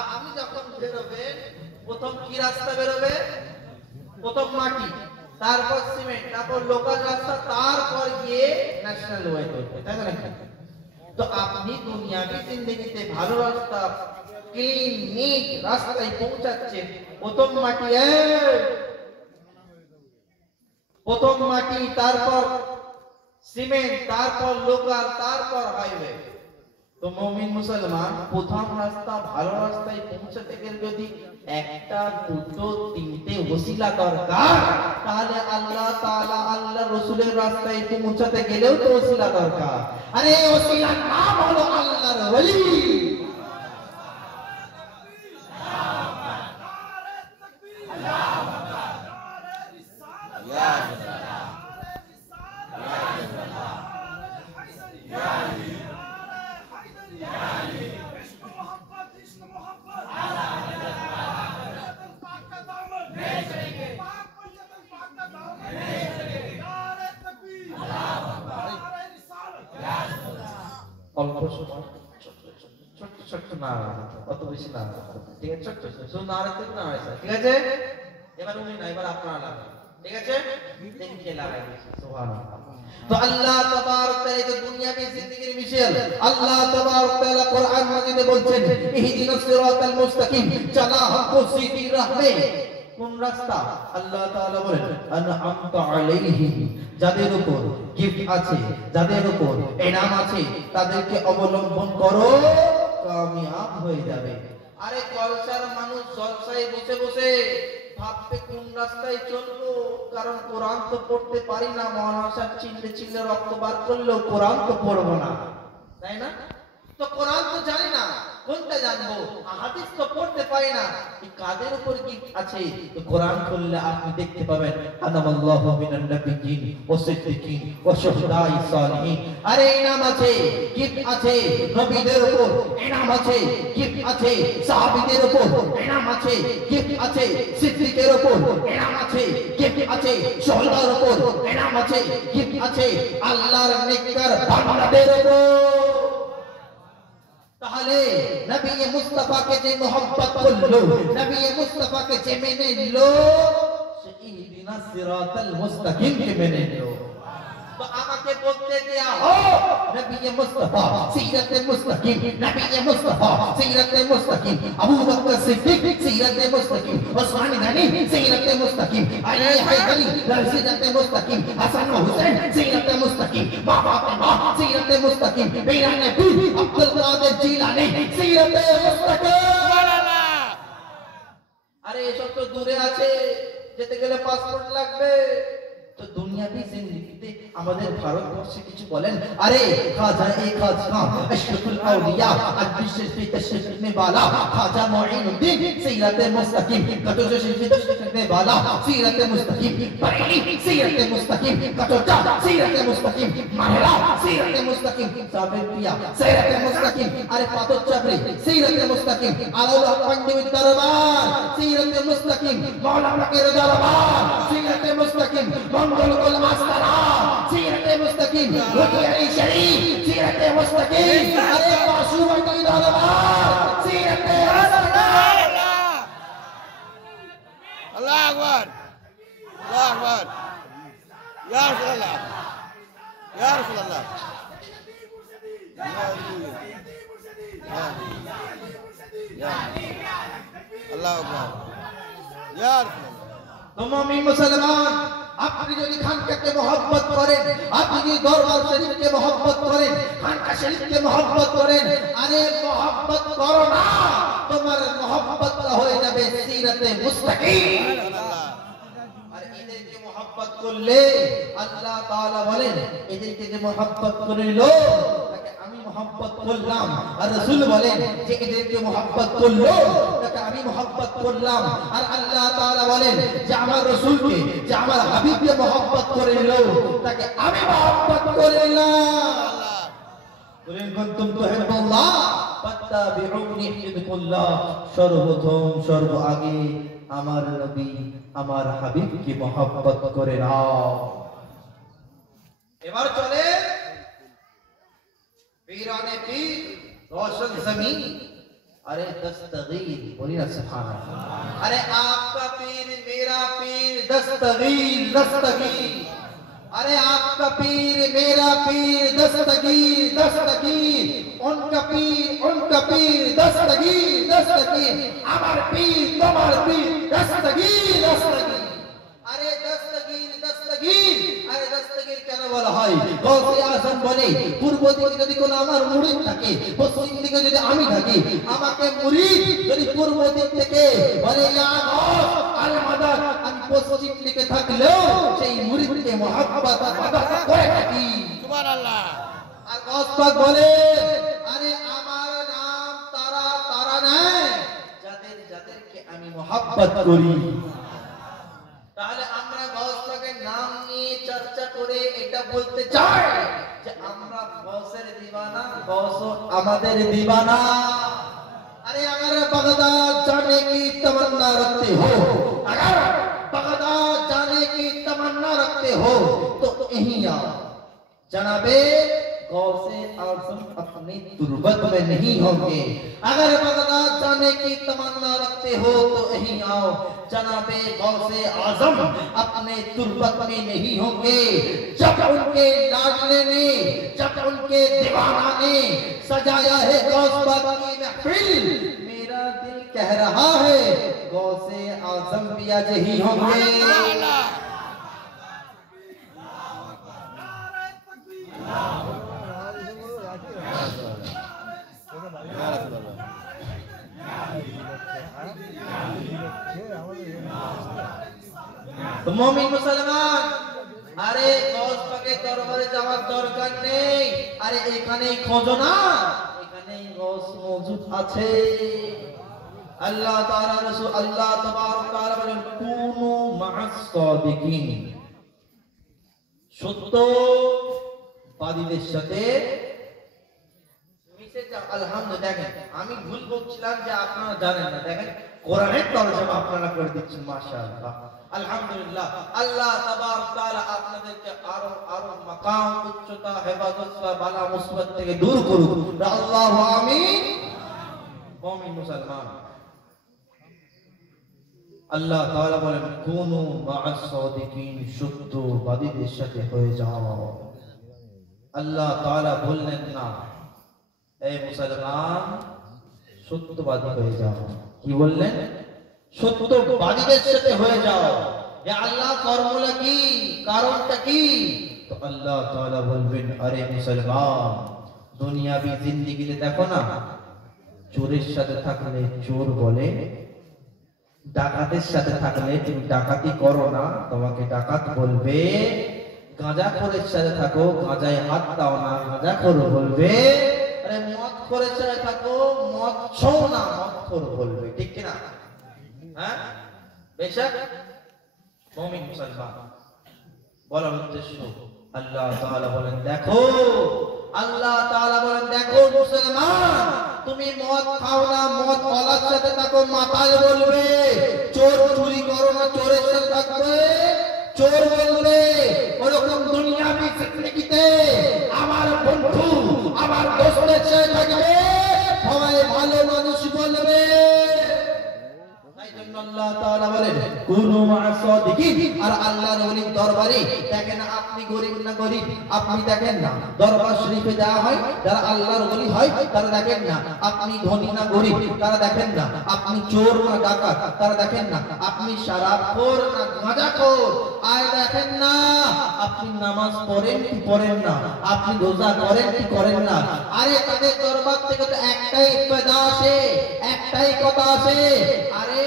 আপনি যখন বেরোবেন প্রথম কি রাস্তা বেরোবে? প্রথম মাটি, তারপর সিমেন্ট, তারপর লোকাল রাস্তা, তারপর গিয়ে ন্যাশনাল ওয়ে করবে, তাই না? তো আপনি দুনিয়াবি জিন্দেগিতে ভালো রাস্তা, ক্লিন নিট রাস্তায় পৌঁছাচ্ছেন। প্রথম মাটি, প্রথম মাটি, তারপর সিমেন্ট, তারপর লোকাল, তারপর হাইওয়ে। তো মুমিন মুসলমান প্রথম রাস্তা ভালো রাস্তায় পৌঁছাতে গেলে যদি একটা দুটো তিনটে ওসিলা দরকার, তাহলে আল্লাহ তাআলা আল্লাহ রাসূলের রাস্তায় পৌঁছাতে গেলেও তো ওসিলা দরকার। আরে ওসিলার নাম হলো আল্লাহর ওলি। অল্প সময় ছোট্ট ছোট্ট না, অত বেশি না, ঠিক আছে? ছোট্ট ছোট্ট শুধু নাড়াতে নাড়াইছে, ঠিক আছে? এবার উনি না, এবার আপনারা লাগান, ঠিক আছে? দেখি কে লাগাই দিয়েছে। সুবহানাল্লাহ। তো আল্লাহ তাবারক তাআলা এই দুনিয়াবি জিন্দেগির মিশেল আল্লাহ তাবারক তাআলা কোরআন মাজিদে বলছেন, ইহদিনাস সিরাতাল মুস্তাকিম, চলা हमको सीधी राह में। কোন রাস্তা? আল্লাহ তাআলা বলেন আনআমতা আলাইহিম, যাদের উপর গিফট আছে, যাদের উপর ইনাম আছে, তাদেরকে অবলম্বন করো, কামিয়াব হয়ে যাবে। আরে কলসার মানুষ জলসায় বসে বসে ভাববে কোন রাস্তায় চলবো, কারণ কোরআন তো পড়তে পারি না, মহানাসার চিল্লে চিল্লে রক্ত বার করলেও কোরআন তো পড়বো না, তাই না? তো কোরআন তো জানি না, কোনটা জানবো? হাদিস তো পড়তে পারি না, এই কাদের উপর গিফট আছে? তো কোরআন খুললে আপনি দেখতে পাবেন আনামাল্লাহু মিনান নাবিয়্যিন ওয়াস সিদ্দিকিন ওয়াস শুহাদাই সালিহিন। আরে ইনাম আছে, গিফট আছে নবীদের উপর, ইনাম আছে, গিফট আছে সাহাবীদের উপর, ইনাম আছে, গিফট আছে সিদ্দিকের উপর, ইনাম আছে, গিফট আছে শুহাদার উপর, ইনাম আছে, গিফট আছে আল্লাহর নেককার বান্দাদের উপর। তাহলে নবী মুস্তাফাকে যে মোহাম্মত করলো, নবী মুস্তাফাকে যে মেনে নিল, সে ইহদিনাস সিরাতাল মুস্তাকিমকে মেনে নিল। তো আমাকে বলতে দেয়া হো নবী মুস্তাফা সিরাতে মুস্তাকিম, নবী মুস্তাফা সিরাতে মুস্তাকিম, আবু বকর সিদ্দিক সিরাতে মুস্তাকিম, ওসমান গনি সিরাতে মুস্তাকিম, আলী হায়দারি সিরাতে মুস্তাকিম, হাসান হুসাইন সিরাতে মুস্তাকিম, বাবা ফাতেমা সিরাতে মুস্তাকিম, বীরা নবী আব্দুল কাদের জিলানী সিরাতে মুস্তাকিম। সুবহানাল্লাহ। আরে এসব তো দূরে আছে, যেতে গেলে পাসপোর্ট লাগবে। তো দুনিয়াবি জিন্দেগিতে আমাদের ভারতবর্ষে কিছু বলেন, আরে খাজা এক খাজা আশরাফুল আউলিয়া আদ-দিশর ফি তশরিফ में वाला खाजा मुईनुद्दीन सीरत मुस्तकीम, कटोजा शरीफ तशरीफ वाला सीरत मुस्तकीम, बरेली सीरत मुस्तकीम, कटोजा सीरत मुस्तकीम, माहरा सीरत मुस्तकीम, साबिर पिया सीरत मुस्तकीम, अरे पातोच चाबरी सीरत मुस्तकीम, आलौला पंडित दरबार सीरत मुस्तकीम, मौलाना के दरबार सीरत मुस्तकीम, मंगल कुल मास्ताना सीरत मुस्तकीम, रुकिया शरीफ सीरत मुस्तकीम, अरे पाशुवती दरबार सीरत मुस्तकीम। अल्लाह अकबर, अल्लाह अकबर, या रसूल अल्लाह, या रसूल अल्लाह, अल्लाह अकबर, या रसूल अल्लाह। तो मुमिन मुसलमान, আপনি যদি খানকাকে মহব্বত করেন, আপনি যদি দরবার শরীফকে মহব্বত করেন, খানকা শরীফকে মহব্বত করেন, আরে মহব্বত করো না, তোমার মহব্বতটা হয়ে যাবে সিরাতে মুস্তাকিম। আর এদেরকে মহব্বত করলে আল্লাহ তাআলা বলেন, এদেরকে যে মহব্বত করিল তাকে আমি মহব্বত করলাম। আর রাসূল বলেন যে এদেরকে মহব্বত করলো তাকে আমি মহব্বত করলাম। আর আল্লাহ তাআলা বলেন যে আমার রাসূলকে, যে আমার হাবিবকে মহব্বত করে নিল তাকে আমি মহব্বত করে নিলাম। বলেন কুনতুম তুহিব্বুল্লাহ ফাত্তাবিউনি ইউহিব্বুকুল্লাহ। সর্বপ্রথম সর্ব আগে আমার নবী, আমার হাবিবকে মহব্বত করে নাও। এবার চলে পীরানে পীর রওশন জমিন अरे दस्तगीर बोलिए ना सुभान अल्लाह। अरे आपका पीर मेरा पीर दस्तगीर दस्तगीर। अरे आपका पीर मेरा पीर दस्तगीर दस्तगीर। उनका पीर दस्तगीर दस्तगीर। हमार पीर तुम्हार पीर दस्तगीर दस्तगीर। अरे दस्तगीर दस्तगीर। अरे दस्तगीर কেন বলা হয়? গৌসে আযম বলে পূর্ব দিকে যদি কোন আমার মুরিদ থাকে, পশ্চিম দিকে যদি আমি থাকি, আমাকে মুরিদ যদি পূর্ব দিক থেকে বলে ইয়া গৌস আল মাদাদ, আমি পশ্চিম দিকে থাকলেও সেই মুরিদকে মহব্বত মাদাদ করে থাকি। সুবহানাল্লাহ। আর গৌস পাক বলে আরে আমার নাম তারা তারা নয়, যাদেরকে আমি মহব্বত করি। তাহলে আমরা গৌস পাকের নাম নিয়ে চর্চা করে এটা বলতে চাই যে আমরা গৌসের দিওয়ানা, গৌস আমাদের দিওয়ানা। अरे अगर बगदाद जाने की तमन्ना रखते हो, अगर बगदाद जाने की तमन्ना रखते हो तो यहीं आओ। जनाबे गौसे आज़म अपनी तुर्बत में नहीं होंगे। अगर बगदाद जाने की तमन्ना रखते हो तो यहीं आओ। जनाबे गौसे आज़म अपने तुर्बत में नहीं होंगे। जब उनके लाडले ने, जब उनके दीवाना ने सजाया है गौस पाक की महफिल, मेरा दिल कह रहा है गौसे आज़म भी आज ही होंगे। तो मोमिन मुसलमान, अरे गौस पाकेর দরবারে যাওয়ার দরকার নেই। আরে এখানেই খোঁজো না, এখানেই গৌস মওজুদ আছে। আল্লাহ তাআলা রাসূল আল্লাহ তাবারক তাআলা বলেন কুনু মা'আস সাদিকিন, সত্যবাদীদের সাথে মিশে যাও। আলহামদুলিল্লাহ। দেখেন আমি ভুল বলছিলাম যে আপনারা জানেন না, দেখেন কোরআনের তরজমা আপনারা করে দিচ্ছেন মাশাআল্লাহ। আলহামদুলিল্লাহ। আল্লাহ তাবারক তাআলা আপনাদেরকে আরো আরো মাকাম, উচ্চতা, হেফাজত, বালা মুসিবত থেকে দূর করুক। আল্লাহু আমিন। মুমিন মুসলমান, আল্লাহ তাআলা বলেন কুনু মা'আস সাদিকিন, সত্যবাদীদের সাথে হয়ে যাও। আল্লাহ তাআলা বললেন না এই মুসলমান সত্যবাদী হয়ে যাও, কি বললেন? সত্যবাদীদের সাথে হয়ে যাও। এ আল্লাহ ফর্মুলা কি, কারণটা কি? তো আল্লাহ তাআলা বলবেন আরে মুসলমান, দুনিয়াবি জিন্দেগিতে দেখো না, চোরের সাথে থাকলে চোর বলে, ডাকাতের সাথে থাকলে তুমি ডাকাতি করো না, তোমাকে ডাকাত বলবে। গাঁজাখোরের সাথে থাকো, গাঁজায় হাত দাও না, গাঁজাখোর বলবে। আরে মদখোরের সাথে থাকো, মদ ছোঁও না, মদখোর বলবে। ঠিক কি না? হ্যাঁ বেশক। মুমিন মুসলমান, বলার উদ্দেশ্য আল্লাহ তাআলা বলেন দেখো, আল্লাহ তাআলা বলেন দেখো মুসলমান, তুমি মদ খাও না, মদ ওয়ালার সাথে থাকো, মাতাল বলবে। চোর চুরি করো না, চোরের সাথে থাকবে, চোর বলবে। ওরকম দুনিয়াবি জিন্দেগিতে আমার বন্ধু, আমার দোস্তের সাথে থাকবে, সবাই ভালো মানুষ বলবে। তাই জন্য আল্লাহ তাআলা বলেন কুনু মা'আস সাদিকিন। আর আল্লাহর ওলির দরবারে দেখেন আপনি গরীব না গরীব, আপনি দেখেন না। দরবার শরীফে যাওয়া হয়, যারা আল্লাহর ওলি হয় তারা দেখেন না আপনি ধনী না গরীব, তারা দেখেন না আপনি চোর না ডাকাত, তারা দেখেন না আপনি শরাবখোর না গাঁজাখোর, আর দেখেন না আপনি নামাজ পড়েন কি পড়েন না, আপনি রোজা করেন কি করেন না। আরে তাদের দরবার থেকে তো একটাই পেদা আসে, একটাই কথা আসে, আরে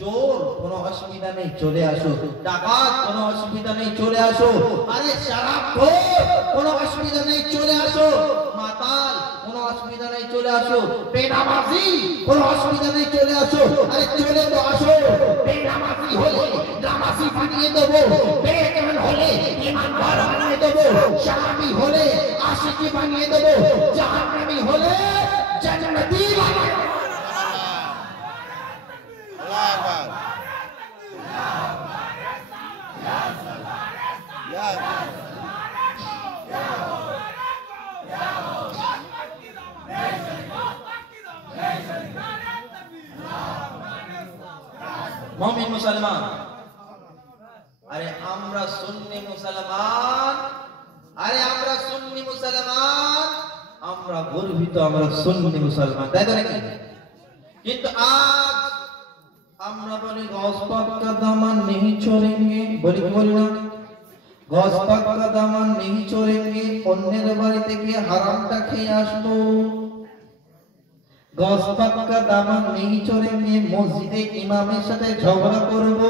চোর কোনো অসুবিধা নেই চলে আসো, ডাকাত কোনো অসুবিধা নেই চলে আসো, আরে শরাবখোর কোনো অসুবিধা নেই চলে আসো, মাতাল কোনো অসুবিধা নেই চলে আসো, বেনামাজি কোনো অসুবিধা নেই চলে আসো। আরে চলে তো আসো। বেনামাজি হলে নামাজি বানিয়ে দেবো, বেঈমান হলে ঈমানদার বানিয়ে দেবো, শাহাবি হলে আশিকি বানিয়ে দেবো, জাহান্নামী হলে জান্নাতি বানিয়ে দেবো। Yeah. মুমিন মুসলমান, আরে আমরা সুন্নি মুসলমান, আরে আমরা সুন্নি মুসলমান, আমরা গর্বিত, আমরা সুন্নি মুসলমান, তাই তো নাকি? কিন্তু আজ আমরা বলি গস পাক কা দামান नहीं छोड़ेंगे, বলি কি বলি না? গস পাক কা দামান नहीं छोड़ेंगे, অন্যের বাড়িতে গিয়ে হারামটা খেয়ে আসবো। গস পাক কা দামান नहीं छोड़ेंगे, মসজিদে ইমামের সাথে ঝগড়া করব।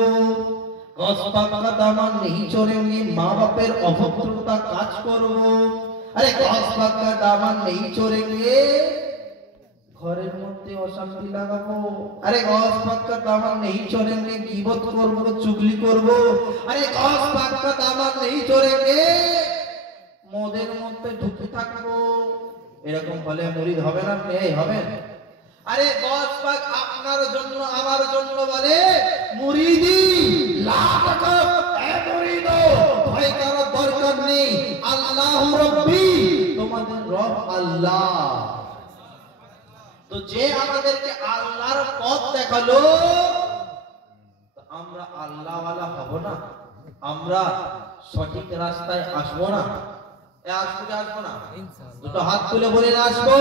গস পাক কা দামান नहीं छोड़ेंगे, মা বাপের অভদ্রতা কাজ করব। আরে গস পাক কা দামান नहीं छोड़ेंगे, ঘরের মধ্যে অশান্তি লাগাবো। আরে গস পাক কা দামান नहीं छोड़ेंगे, গীবত করব, চুগলি করব। আরে গস পাক কা দামান नहीं छोड़ेंगे, মদের মধ্যে ঢুকে থাকবো। এরকম বলে মুরিদ হবে না? এই হবে। আরে গস পাক আপনার জন্য আমার জন্য বলে মুরিদি লা তাকাব, এ মুরিদো ভয় করার দরকার নেই, আল্লাহু রাব্বি, তোমাদের রব আল্লাহ। তো যে আমাদেরকে আল্লাহর পথ দেখালো, তো আমরা আল্লাহ ওয়ালা হব না? আমরা সঠিক রাস্তায় আসবো না? আসবো কি আসবো না? দুটো হাত তুলে বলে আসবো।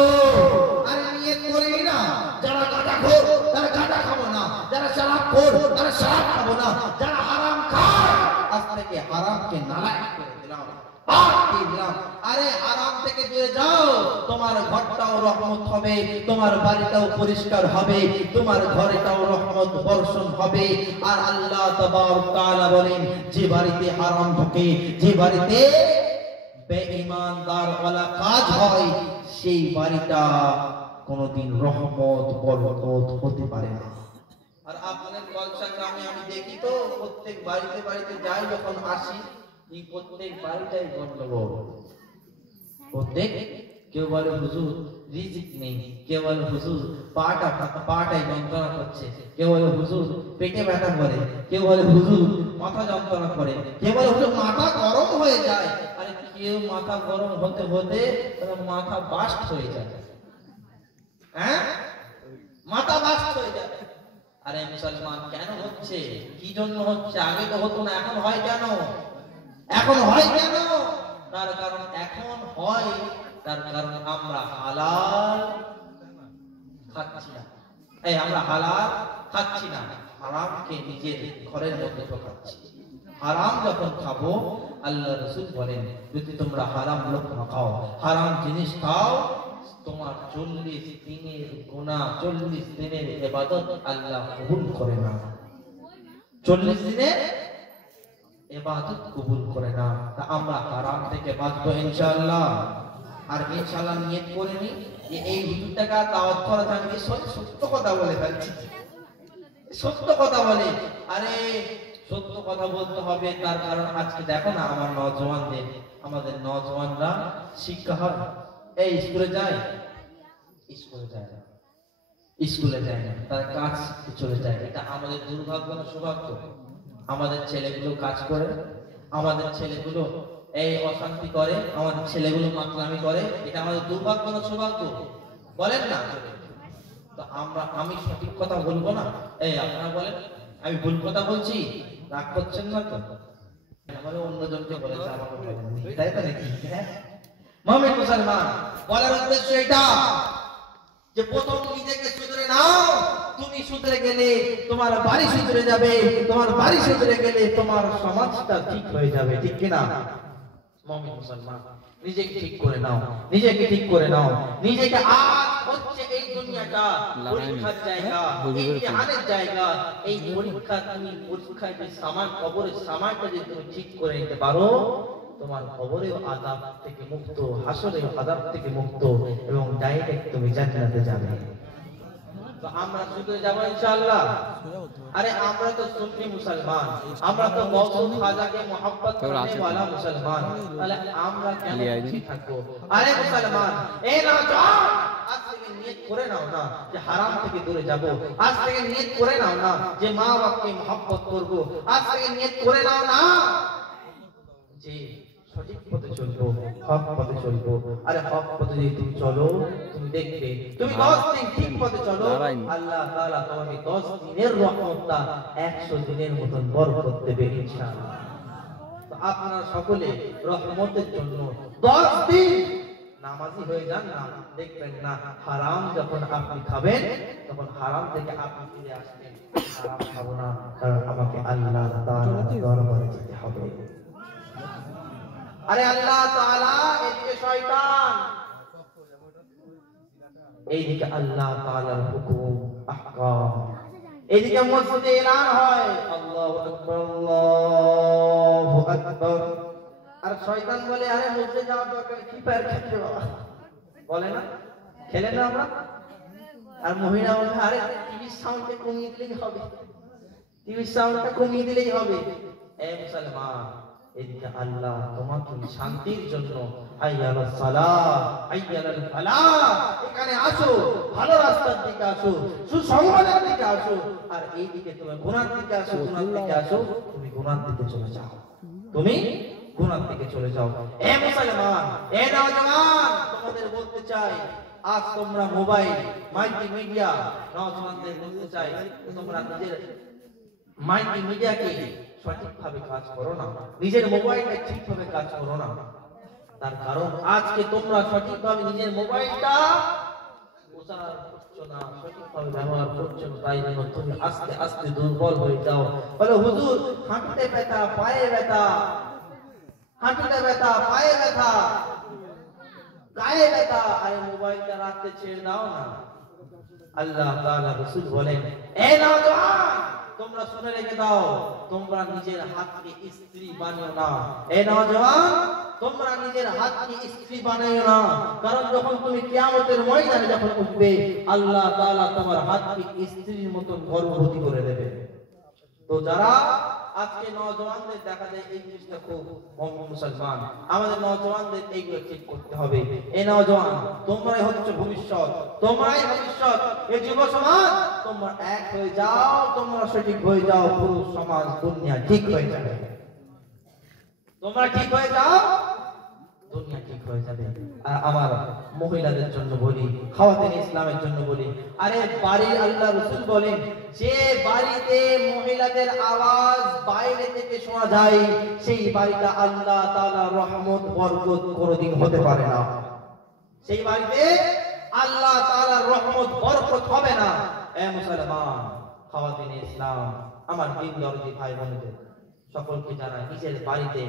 আরে নিয়ত করি না, যারা গাঁজাখোর তারা গাঁজা খাবো না, যারা শরাবখোর তারা শরাব খাবো না, যারা হারাম খায় আজ থেকে হারামকে নালায়েক করে দিলাম, বাদ দিয়ে দিলাম। আরে হারাম থেকে দূরে যাও, তোমার ঘরটাও রহমত হবে, তোমার বাড়িটাও পরিষ্কার হবে, তোমার ঘরেটাও রহমত বর্ষণ হবে। আর আল্লাহ তাবারক তাআলা বলেন, যে বাড়িতে হারাম ঢোকে, যে বাড়িতে বেঈমানদার ওয়ালা কাজ হয়, সেই বাড়িটা কোনোদিন রহমত বরকত হতে পারে না। আর আপনাদের কলসা গ্রামে আমি দেখি তো, প্রত্যেক বাড়িতে বাড়িতে যাই, যখন আসি এই প্রত্যেক বাড়িটাই গন্ডগোল। প্রত্যেক, কেউ বলে হুজুর রিজিক নেই, কেউ বলে হুজুর পাটাই যন্ত্রণা করছে, কেউ বলে হুজুর পেটে ব্যথা করে, কেউ বলে হুজুর মাথা যন্ত্রণা করে, কেউ বলে হুজুর মাথা গরম হয়ে যায়। আরে কেউ মাথা গরম হতে হতে মাথা বাস্ট হয়ে যায়। হ্যাঁ, মাথা বাস্ট হয়ে যায়। আরে মুসলমান, কেন হচ্ছে? কি জন্য হচ্ছে? আগে তো হতো না, এখন হয় কেন? এখন হয় কেন? তার কারণ এখন হয়, তার কারণ আমরা হালাল খাচ্ছি না। এই আমরা হালাল খাচ্ছি না, হারামকে নিজের ঘরের মধ্যে ঢোকাচ্ছি। হারাম যখন খাবো, আল্লাহ রাসূল বলেন, যদি তোমরা হারাম লোকমা খাও, হারাম জিনিস খাও, তোমার 40 দিনের গুনাহ, 40 দিনের ইবাদত আল্লাহ কবুল করে না। 40 দিনের ইবাদত কবুল করে না। তা আমরা হারাম থেকে বাঁচবো ইনশাআল্লাহ। আর ইনশাআল্লাহ নিয়ত করে নি যে এই হুজুর টাকা দাওয়াত করা থাকবে, সত্য কথা বলে থাকছি, সত্য কথা বলে। আরে সত্য কথা বলতে হবে, তার কারণ আজকে দেখো না আমার নওজওয়ানদের, আমাদের নওজওয়ানরা শিক্ষা হয়, এই স্কুলে যায়, স্কুলে যায় না, স্কুলে যায় না, তার কাজ চলে যায়। এটা আমাদের দুর্ভাগ্য না সৌভাগ্য? আমাদের ছেলেগুলো কাজ করে, আমাদের ছেলেগুলো এই অশান্তি করে, আমাদের ছেলেগুলো মাতলামি করে, এটা আমাদের দুর্ভাগ্য না সৌভাগ্য? বলেন না? তো আমি সঠিক কথা বলবো না? এই আপনারা বলেন, আমি ভুল কথা বলছি? রাগ করছেন না তো? আমাদের অন্যজনকে বলেছে, আমাকে বলেননি, তাই তো নাকি? মুমিন মুসলমান, বলার উদ্দেশ্য এটা যে প্রথম নিজেকে শুধরে নাও। তুমি শুধরে গেলে তোমার বাড়ি শুধরে যাবে, তোমার বাড়ি শুধরে গেলে তোমার সমাজটা ঠিক হয়ে যাবে, ঠিক কিনা? মুমিন মুসলমান, নিজেকে ঠিক করে নাও, নিজেকে ঠিক করে নাও, নিজেকে। আজ হচ্ছে এই দুনিয়াটা পরীক্ষার জায়গা, ইমতিহানের জায়গা। এই পরীক্ষা, তুমি পরীক্ষায় যে সামান, কবরের সামানটা যদি তুমি ঠিক করে নিতে পারো, তোমার কবরেও আযাব থেকে মুক্ত, হাসরেও আযাব থেকে মুক্ত, এবং ডাইরেক্ট তুমি জান্নাতে যাবে। তো আমরা শুধরে যাব ইনশাআল্লাহ। আরে আমরা তো সুন্নি মুসলমান, আমরা তো গৌসুল খাজাকে মোহাব্বত করনে वाला মুসলমান, তাহলে আমরা কেন ঠিক থাকবো? আরে মুসলমান, এই না যাও, আজ থেকে নিয়ত করে নাও না যে হারাম থেকে দূরে যাব, আজ থেকে নিয়ত করে নাও না যে মা বাপকে মোহাব্বত করব, আজ থেকে নিয়ত করে নাও না যে সঠিক পথে চলবো, হক পথে চলবো। আরে হক পথে যদি তুমি চলো, তুমি দেখবে তুমি 10 দিন ঠিক পথে চলো, আল্লাহ তাআলা তোমাকে 10 দিনের রহমতটা 100 দিনের মতন বরকত দেবে ইনশাআল্লাহ। তো আপনারা সকলে রহমতের জন্য 10 দিন নামাজি হয়ে যান না, দেখবেন না হারাম যখন আপনি খাবেন তখন হারাম থেকে আপনি ফিরে আসবেন। হারাম খাবো না, কারণ আমাকে আল্লাহ তাআলার দরবারে যেতে হবে। আরে আল্লাহ তাআলা, এদিকে শয়তান, এইদিকে আল্লাহ তাআলার হুকুম আহকাম, এইদিকে মসজিদে এলান হয় আল্লাহু আকবার আল্লাহু আকবার। আর শয়তান বলে আরে মসজিদে যাওয়ার দরকার কি, পার খেতে বাবা বলে না, খেলে না আমরা। আর মহিলা বলে আরে টিভির সাউন্ডটা কমিয়ে দিলেই হবে, টিভির সাউন্ডটা কমিয়ে দিলেই হবে। এ মুসলমান, এদিকে আল্লাহ তোমাকে শান্তির জন্য হাইয়া আলাস সালাহ হাইয়া আলাল ফালাহ, এখানে আসো, ভালো রাস্তার দিকে আসো, সুসংবাদের দিকে আসো। আর এইদিকে তুমি গুনার দিকে আসো, গুনার দিকে আসো, তুমি গুনার দিকে চলে যাও, তুমি গুনার দিকে চলে যাও। এ মুসলমান, এ নওজওয়ান, তোমাদের বলতে চাই, আজ তোমরা মোবাইল মাল্টিমিডিয়া, নওজওয়ানদের বলতে চাই তোমরা নিজের মাল্টিমিডিয়াকে সঠিকভাবে কাজ করো না, নিজের মোবাইলটা ঠিকভাবে কাজ করো না। তার কারণ আজকে তোমরা সঠিকভাবে নিজের মোবাইলটা প্রচার করছো না, সঠিকভাবে ব্যবহার করছো না, তাই জন্য তুমি আস্তে আস্তে দুর্বল হয়ে যাও। বলে হুজুর হাঁটুতে ব্যথা, পায়ে ব্যথা, হাঁটুতে ব্যথা, পায়ে ব্যথা, গায়ে ব্যথা, আরে মোবাইলটা রাখতে ছেড়ে দাও না। আল্লাহ তাআলা রাসূল বলেন, এ নওজওয়ান তোমরা শুনে রেখে দাও, তোমরা নিজের হাতকে স্ত্রী বানিও না। এ নওজওয়ান, তোমরা নিজের হাতকে স্ত্রী বানাইও না, কারণ যখন তুমি কিয়ামতের ময়দানে যখন উঠবে আল্লাহ তাআলা তোমার হাতকে স্ত্রীর মতন গর্ভবতী করে দেবে। তো যারা আজকে নওজওয়ানদের দেখা যায় এই জিনিসটা খুব কম, মুসলমান আমাদের নওজওয়ানদের এইগুলো ঠিক করতে হবে। এই নওজওয়ান তোমরাই হচ্ছে ভবিষ্যৎ, তোমরাই ভবিষ্যৎ। এই যুব সমাজ তোমরা এক হয়ে যাও, তোমরা সঠিক হয়ে যাও, পুরো সমাজ দুনিয়া ঠিক হয়ে যাবে। তোমরা ঠিক হয়ে যাও, দুনিয়া ঠিক হয়ে যাবে। আর আমার মহিলাদের জন্য বলি, খাওয়াতেন ইসলামের জন্য বলি, আরে বাড়ির আল্লাহ রাসূল বলেন যে বাড়িতে মহিলাদের আওয়াজ বাইরে থেকে শোনা যায় সেই বাড়িটা আল্লাহ তাআলার রহমত বরকত কোনোদিন হতে পারে না, সেই বাড়িতে আল্লাহ তাআলার রহমত বরকত হবে না। এ মুসলমান, খাওয়াতেন ইসলাম, আমার দিন দরদি ভাই বোনদের সকলকে জানাই, নিজের বাড়িতে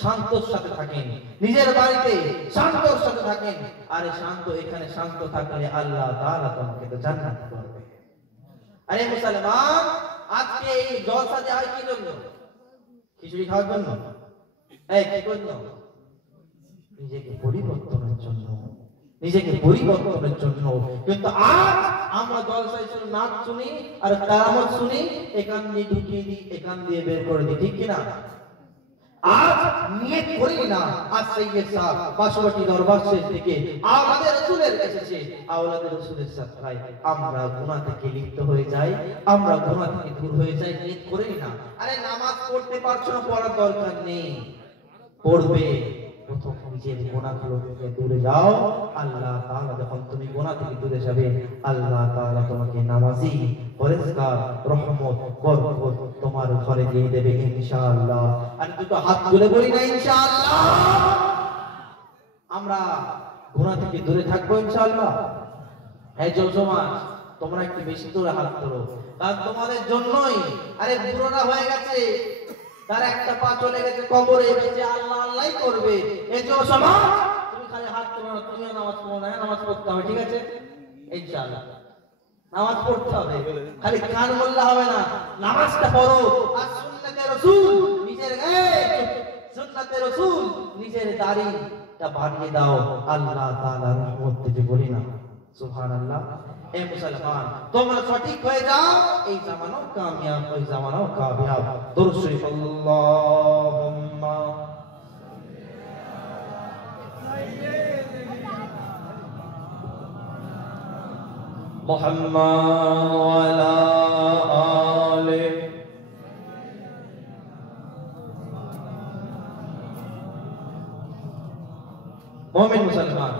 শান্তর সাথে থাকেন, নিজের বাড়িতে শান্তর সাথে থাকেন। আরে শান্ত, এখানে শান্ত থাকলে আল্লাহ তাআলা তোমাকে তো জান্নাত করবে। আরে মুসলমান, আজকে এই জলসা যে হয় কি জন্য? খিচুড়ি খাওয়ার জন্য? এই কি জন্য? নিজেকে পরিবর্তনের জন্য, নিজেকে পরিবর্তনের জন্য। কিন্তু আজ আমরা জলসায় শুধু নাচ শুনি আর কারামত শুনি, এখান দিয়ে ঢুকিয়ে দিই, এখান দিয়ে বের করে দিই, ঠিক কিনা? আজ নিয়ত করি না, আজ সাইয়্যিদ সাহেব পাশাপাশি দরবার শেষ থেকে আমাদের রাসূলের এসেছে, আওলাদের রাসূলের সাথে আমরা গুনাহ থেকে লিপ্ত হয়ে যাই, আমরা গুনাহ থেকে দূর হয়ে যাই, নিয়ত করি না। আরে নামাজ পড়তে পারছো না, পড়ার দরকার নেই, পড়বে। প্রথম নিজের গুনাহগুলো থেকে দূরে যাও, আল্লাহ তাআলা যখন তুমি গুনাহ থেকে দূরে যাবে আল্লাহ তাআলা তোমাকে নামাজি, পরেজগার, রহমত, বরকত তোমার ঘরে দিয়ে দেবে ইনশাআল্লাহ। আর দুটো হাত তুলে বলি না ইনশাআল্লাহ, আমরা গুনাহ থেকে দূরে থাকবো ইনশাআল্লাহ। এই জলসমাজ তোমরা একটু বেশি দূরে হাত তোলো, কারণ তোমাদের জন্যই আরে বুড়োরা হয়ে গেছে, তার একটা পা চলে গেছে কবরে, বেঁচে আল্লাহ আল্লাহই করবে। এই যে সমাজ তুমি খালি হাত তোলো না, তুমিও নামাজ পড়ো না, নামাজ পড়তে হবে, ঠিক আছে ইনশাআল্লাহ। নামাজ পড়তে হবে, খালি কান বললে হবে না, নামাজটা পড়ো। আর সুন্নাতে রাসূল নিজের সুন্নাতে রাসূল নিজের দাড়িটা বাড়িয়ে দাও, আল্লাহ তাআলা রহমত থেকে বলি না সুবহানাল্লাহ। এ মুসলমান, তোমরা সঠিক হয়ে যাও, এই জামানাও কামিয়াব, ওই জামানাও কামিয়াব। দুরূদ শরীফ আল্লাহুম্মা মুহাম্মাদ ওয়া আলা আলি মুমিন মুসলমান,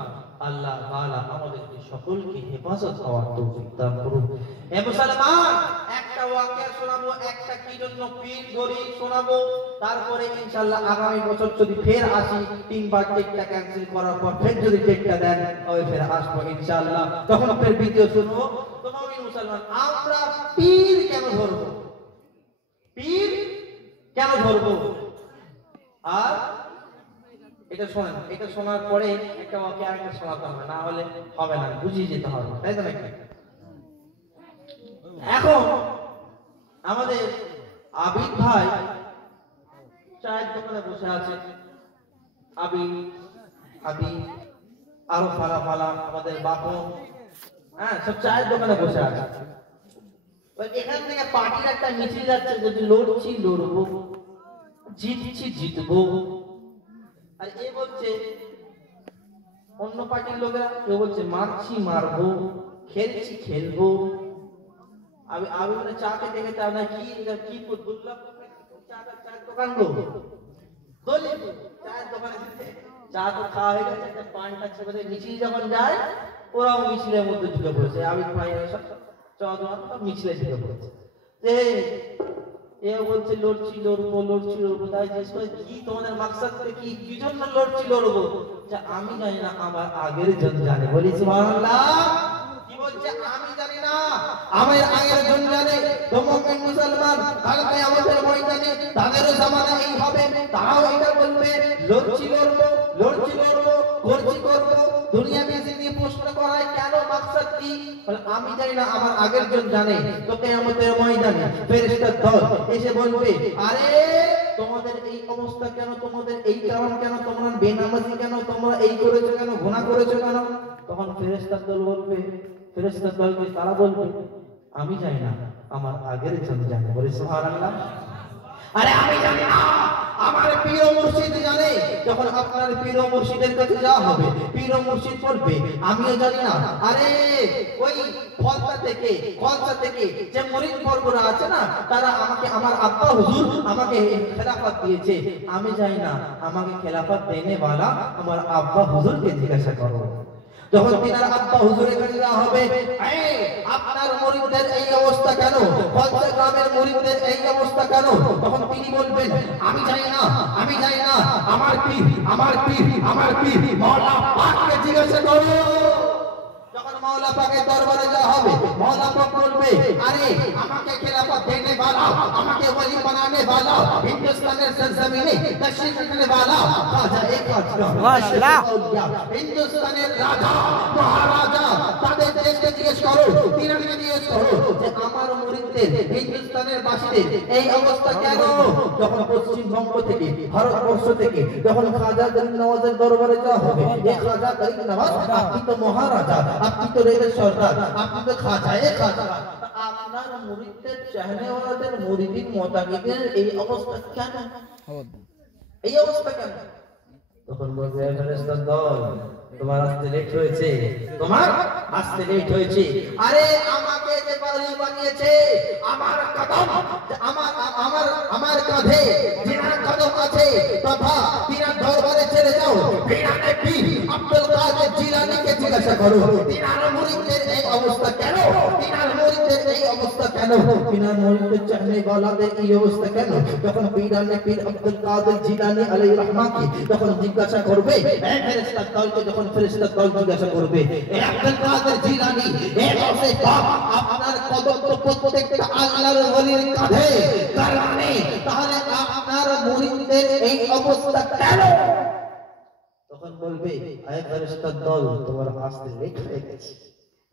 আল্লাহ তাআলা আমাদেরকে সকলকে হেফাজত হওয়ার তৌফিক দান করুন। হে মুসলমান, একটা ওয়াকিয়া শোনাবো, একটা কি জন্য পীর গরিব শোনাবো, তারপরে ইনশাআল্লাহ আগামী বছর যদি ফের আসি, তিনবার টিকটা ক্যান্সেল করার পর ফের যদি টিকটা দেন তবে ফের আসবো ইনশাআল্লাহ, তখন ফের ভিডিও শুনবো। তো মুমিন মুসলমান, আমরা পীর কেন ধরবো? পীর কেন ধরবো? আর এটা শোনেন, এটা শোনার পরে একটা ওকে আরেকটা শোনাতে হবে, না হলে হবে না, বুঝিয়ে যেতে হবে, তাই তো নাকি? এখন আমাদের আবিদ ভাই চায়ের দোকানে বসে আছে, আবিদ আরো ফালা ফালা আমাদের বাপু, হ্যাঁ, সব চায়ের দোকানে বসে আছে। এখান থেকে পার্টির একটা মিছিল যাচ্ছে, যদি লড়ছি লড়বো, জিতছি জিতবো। আর এ বলছে, অন্য পার্টির লোকেরা কেউ বলছে মারছি মারবো, খেলছি খেলবো। আমি মানে চা খেতে খেতে আপনার কি দুর্লভ চায়ের দোকান চায়ের দোকানে চা তো খাওয়া হয়ে গেছে, একটা পানটা ছেড়ে মিছিল যখন যায় ওরাও মিছিলের মধ্যে ঢুকে পড়েছে। আমি মিছিলে ঢুকে পড়েছে। এ বলছে লড়ছি লড়বো, লড়ছি লড়বো। তাই জিজ্ঞেস করে কি তোমাদের মাকসাদ করে, কি জন্য লড়ছি লড়বো? আমি জানি না, আমার আগের জন জানে। বলি সুবহানাল্লাহ। কি বলছে? আমি জানি না, আমার আগের জন জানে। তো মুমিন মুসলমান, কালকে আমাদের ময়দানে তাদেরও জামানা এই হবে, তারাও এটা বলবে লড়ছি লড়বো, লড়ছি লড়বো, করছি করবো। দুনিয়া বেশি দিয়ে প্রশ্ন করায় কেন, মাকসাদ কি? বলে আমি জানি না, আমার আগের জন জানে। তো কিয়ামতের ময়দানে ফেরেশতার দল এসে বলবে, আরে তোমাদের এই অবস্থা কেন, তোমাদের এই কারণ কেন, তোমরা বেনামাজি কেন, তোমরা এই করেছো কেন, গুনাহ করেছো কেন? তখন ফেরেশতার দল বলবে, ফেরেশতার দলকে তারা বলবে আমি জানি না, আমার আগের জন জানে। বলে সুবহানাল্লাহ। আরে আমি জানি না, আমার পীর মুর্শিদ জানে। যখন আপনার পীর মুর্শিদের কাছে যাওয়া হবে, পীর মুর্শিদ বলবে আমিও জানি না। আরে ওই ফলসা থেকে যে মুরিদ বর্গরা আছে না, তারা আমাকে, আমার আব্বা হুজুর আমাকে খেলাফত দিয়েছে, আমি জানি না, আমাকে খেলাফত দেনে वाला আমার আব্বা হুজুরকে জিজ্ঞাসা করো। যখন তিনার আব্বা হুজুরের কাছে যাওয়া হবে, আপনার মুরিদদের এই অবস্থা কেন, ফলসা গ্রামের মুরিদদের এই অবস্থা কেন? তখন তিনি বলবেন আমি জানি না, আমি জানি না, আমার পীর মাওলানা পাককে জিজ্ঞাসা করো। যখন মাওলানা পাকের দরবারে যাওয়া হবে, মাওলানা পাক বলবে আরে আমাকে খেলাফত দেনে वाला, আমাকে ওলি বানানে वाला, হিন্দুস্তানের সরজমিনে তশরিফ রখনে वाला খাজা এক মাশাআল্লাহ, হিন্দুস্তানের রাজা মহারাজা, তাদের দেশকে জিজ্ঞেস করো, তিনাকে জিজ্ঞেস করো যে আমার মুরিদদের, হিন্দুস্তানের বাসীদের এই অবস্থা কেন? যখন পশ্চিমবঙ্গ থেকে, ভারতবর্ষ থেকে যখন খাজা গরিব নওয়াজের দরবারে যাওয়া হবে, এই খাজা গরিব নওয়াজ আপনি তো মহারাজা, আপনি তো রেলের সরকার, আপনি তো খাজা আপনার মুরিদদের চাহনেওয়ালাদের, মুরিদিন মোতাকিদের এই অবস্থা কেন? এই অবস্থা কেন? তখন বলবে ফেরেশতার দল তোমার আসতে লেট হয়েছে, তোমার আসতে লেট হয়েছে। আরে আমাকে যে পাগল বানিয়েছে, আমার কদম, আমার কাঁধে যিনার কদম আছে, তথা তিনার দরবারে চলে যাও, তিনারে পীর আব্দুল কাদের জিলানীকে জিজ্ঞাসা করো তিনার মুরিদদের এই অবস্থা কেন, তিনার মুরিদদের এই অবস্থা কেন, তিনার মুরিদদের চাহনে ওয়ালাদের এই অবস্থা কেন? যখন পীর আব্দুল কাদের জিলানী আলাইহির রহমাকে যখন জিজ্ঞাসা করবে, এই ফেরেশতার দলকে যখন ফেরেশতার দল জিজ্ঞাসা করবে, এই আব্দুল কাদের জিলানী, এই গাউসে পাক আপনার কদম তো প্রত্যেকটা আল্লাহর ওলির কাঁধে, তার মানে তাহলে আপনার মুরিদদের এই অবস্থা কেন? তখন বলবে এই ফেরেশতার দল তোমার আসতে লেট হয়ে গেছে।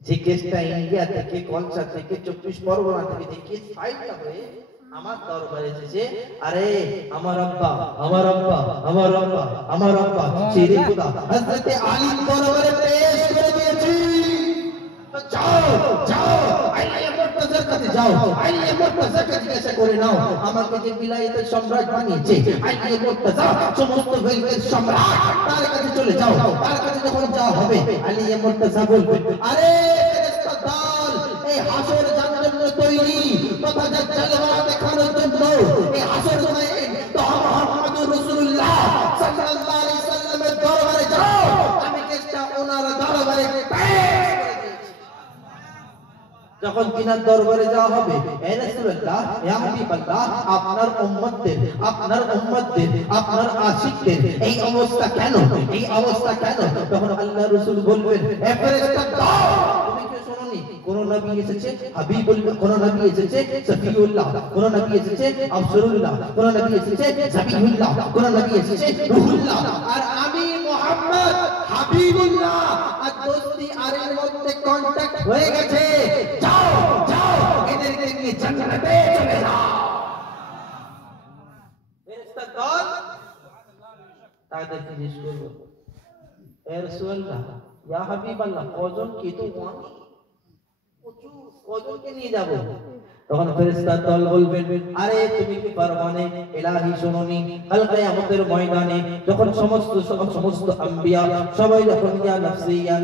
যে কেসটা ইন্ডিয়া থেকে, কলসা থেকে, 24 পরগনা থেকে যে কেস ফাইলটা হয়ে আমার দরবারে এসেছে, আরে আমার আব্বা চিরে খুদা হযরতে আলী দরবারে পেশ করে দিয়েছি। তো যাও আইয়ে মুর্তজার কাছে যাও, আইয়ে মুর্তজার কাছে জিজ্ঞাসা করে নাও আমাকে যে বিলায়েতের সম্রাট বানিয়েছে, আইয়ে মুর্তজা সমস্ত ওয়েলথের সম্রাট, তার কাছে চলে যাও। তার কাছে যখন যাওয়া হবে, আইয়ে মুর্তজা বলবে আরে ফেরেশতা দল এই হাসর জানার জন্য তৈরি, তথা জালওয়া দেখানোর জন্য এই হাসর মায়ে তো মুহাম্মদুর রাসূলুল্লাহ সাল্লাল্লাহু আলাইহি ওয়াসাল্লামের দরবারে যাও। যখন তিনার দরবারে যাওয়া হবে, হে রাসূলুল্লাহ, ইয়া হাবিবাল্লাহ, আপনার উম্মতদের আপনার আশিকদের এই অবস্থা কেন, এই অবস্থা কেন? তখন আল্লাহ রাসূল বলবেন, হে ফেরেশতা দাও, তুমি কি শুনোনি কোন নবী এসেছে হাবিবুল্লাহ, কোন নবী এসেছে সফিউল্লাহ, কোন নবী এসেছে আফসরুল্লাহ, কোন নবী এসেছে জাবিহুল্লাহ, কোন নবী এসেছে রুহুল্লাহ, আর আমি মুহাম্মদ হাবিবুল্লাহ। আর দোস্তি আর এর মধ্যে কন্টাক্ট হয়ে গেছে, যাও যাও এদেরকে নিয়ে জান্নাতে চলে যাও। ফেরেশতা দল তাদের জিজ্ঞেস করবে, হে রাসূলুল্লাহ, ইয়া হাবিবাল্লাহ, কজন কি তো প্রচুর কজনকে নিয়ে যাব? তখন ফেরেশতা দল বলবেন, আরে তুমি কি পারমানে ইলাহি শুনুনি, কাল কিয়ামতের ময়দানে যখন সমস্ত আম্বিয়া সবাই যখন ইয়া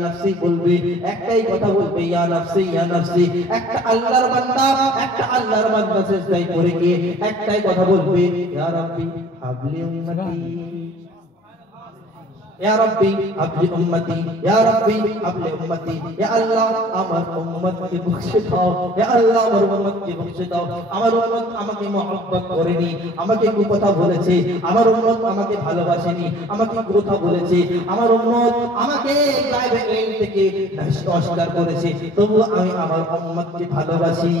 নাফসি বলবে, একটাই কথা বলবে, ইয়া নাফসি। একটা আল্লাহর বান্দা সিজদায় পড়ে গিয়ে একটাই কথা বলবে, ইয়া রাব্বি হাবলি উম্মতি, ইয়া রাব্বি হাবলি উম্মতি, ইয়া রাব্বি হাবলি উম্মতি। ইয়া আল্লাহ, আমার উম্মতকে বখশে দাও, ইয়া আল্লাহ, আমার উম্মতকে বখশে দাও। আমার উম্মত আমাকে মহব্বত করেনি, আমাকে কি কথা বলেছে, আমার উম্মত আমাকে ভালোবাসেনি, আমাকে কথা বলেছে, আমার উম্মত আমাকে গায়বে ইলম থেকে অস্বীকার করেছে, তবু আমি আমার উম্মতকে ভালোবাসি।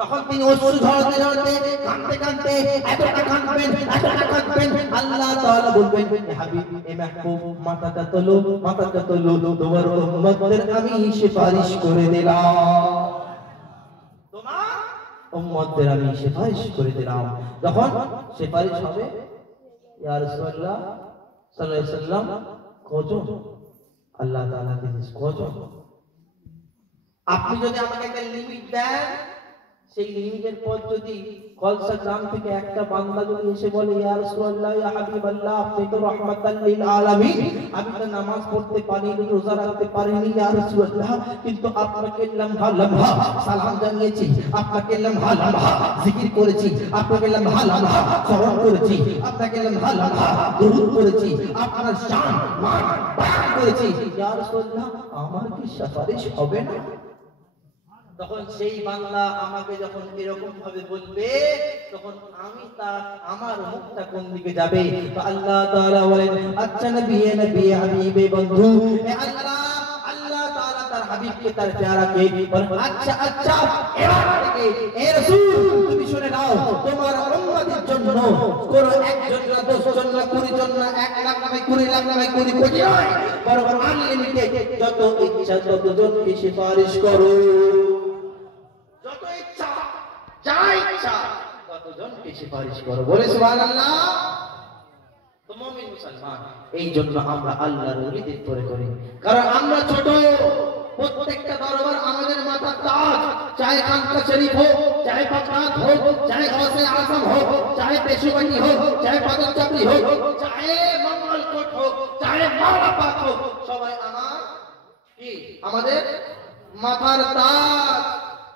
তখন তিনি অশ্রু ঝরতে কাঁদতে এতটা কাঁদবেন, আল্লাহ তাআলা বলবেন, হে হাবিব, হে মাহবুব, মাথাটা তোলো, তোমার উম্মতদের আমি সুপারিশ করে দিলাম, তোমার উম্মতদের আমি সুপারিশ করে দিলাম। যখন সুপারিশ হবে, ইয়া রাসূলুল্লাহ সাল্লাল্লাহু আলাইহি ওয়াসাল্লাম, কজন? আল্লাহ তাআলা জিজ্ঞেস, কজন? আপনি যদি আমাকে একটা লিমিট দেন, সেই লিমিটের পর যদি কলসা গ্রাম থেকে একটা বান্দা যদি এসে বলে, ইয়া রাসূলুল্লাহ, ইয়া হাবিবাল্লাহ, আপনি তো রাহমাতাল লিল আলামিন, আমি তো নামাজ পড়তে পারি, রোজা রাখতে পারিনি ইয়া রাসূলুল্লাহ, কিন্তু আপনাকে লম্হা সালাম জানিয়েছি, আপনাকে লম্হা জিকির করেছি, আপনাকে লম্হা স্মরণ করেছি, আপনাকে লম্হা দুরূদ করেছি, আপনার শান মান বয়ান করেছি, ইয়া রাসূলুল্লাহ, আমার কি সুপারিশ হবে না? তখন সেই বান্দা আমাকে যখন এরকম ভাবে বলবে, তখন আমি আমার মুখটা কোন দিকে যাবে? তো আল্লাহ তাআলা বলেন, আচ্ছা নবী হাবিবে বন্ধু, আল্লাহ তাআলা তার হাবিবকে, তার প্যারাকে বলেন, আচ্ছা এবার থেকে হে রাসূল, তুমি শুনে নাও, তোমার উম্মতের জন্য কোন একজন না, 10 জন না, 20 জন না, 1 লাখ না, 20 লাখ না, 20 কোটি নয়, বরং আনলিমিটেড যত ইচ্ছা ততজনকে সুপারিশ করো, যত ইচ্ছা, যা ইচ্ছা ততজনকে সুপারিশ করো। বলে সুবহানাল্লাহ। তো মুমিন মুসলমান, এই জন্য আমরা আল্লাহর ওলিদের পরে করি, কারণ আমরা ছোট। প্রত্যেকটা দরবার আমাদের মাথার তাজ, চাहे খানকা শরীফ হোক, চাहे বাগদাদ হোক, চাहे গৌসে আজম হোক, চাहे পেশোয়ারি হোক, চাहे বাদল চাপড়ি হোক, চাहे মঙ্গলকোট হোক, চাहे মাওলাপাক হোক, সবাই আমাদের মাথার তাজ।